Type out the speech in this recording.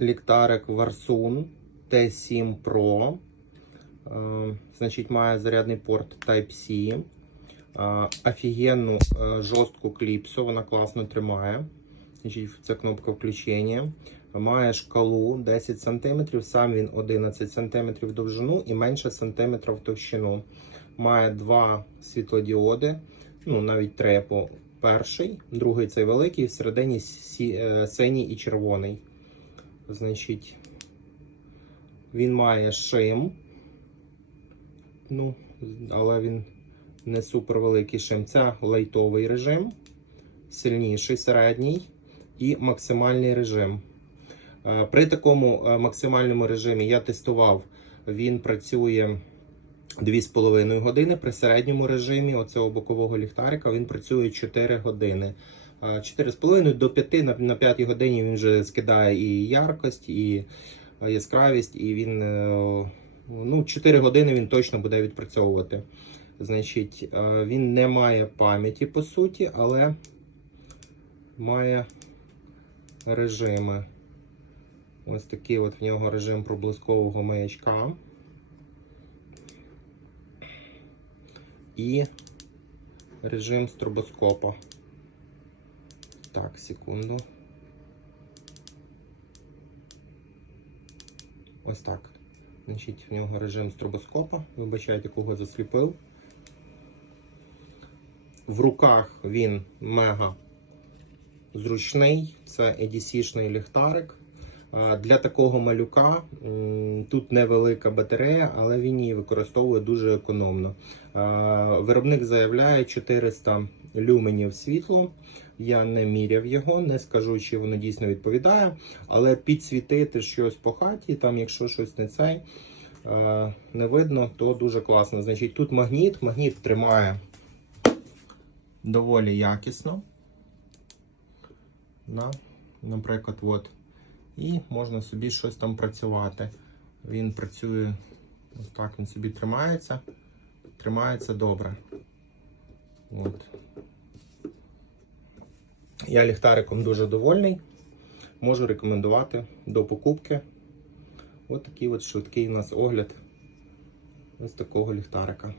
ліхтарик Varsun T7 Pro. Е, Значить, має зарядний порт Type-C. Е, Офігенну е, жорстку кліпсу, вона класно тримає. Значить, це кнопка включення. Має шкалу 10 см, сам він 11 см довжину і менше сантиметра в товщину. Має два світлодіоди, ну навіть трепо. Перший, другий цей великий, всередині синій і червоний. Значить, він має шим. Ну, але він не супер великий шим. Це лайтовий режим, сильніший, середній і максимальний режим. Е, При такому е, максимальному режимі я тестував, він працює 2,5 години. При середньому режимі оцього бокового ліхтарика він працює 4 години. Е, 4,5 до 5 на, на 5 годині він вже скидає і яркость, і яскравість, і він е, ну, 4 години він точно буде відпрацьовувати. Значить, він не має пам'яті по суті, але має режими. Ось такий от в нього режим проблискового маячка. І режим стробоскопа. Так, секунду. Ось так. Значить, в нього режим стробоскопа. Вибачайте, кого засліпив. В руках він мега зручний. Це EDC-шний ліхтарик. Для такого малюка тут невелика батарея, але він її використовує дуже економно. Виробник заявляє 400 люменів світло. Я не міряв його, не скажу, чи воно дійсно відповідає, але підсвітити щось по хаті, там, якщо щось не цей не видно, то дуже класно. Значить, тут магніт, магніт тримає доволі якісно. Наприклад, от. І можна собі щось там працювати. Він працює, так він собі тримається. Тримається добре. От. Я ліхтариком дуже довольний. Можу рекомендувати до покупки. Ось такий от швидкий у нас огляд ось такого ліхтарика.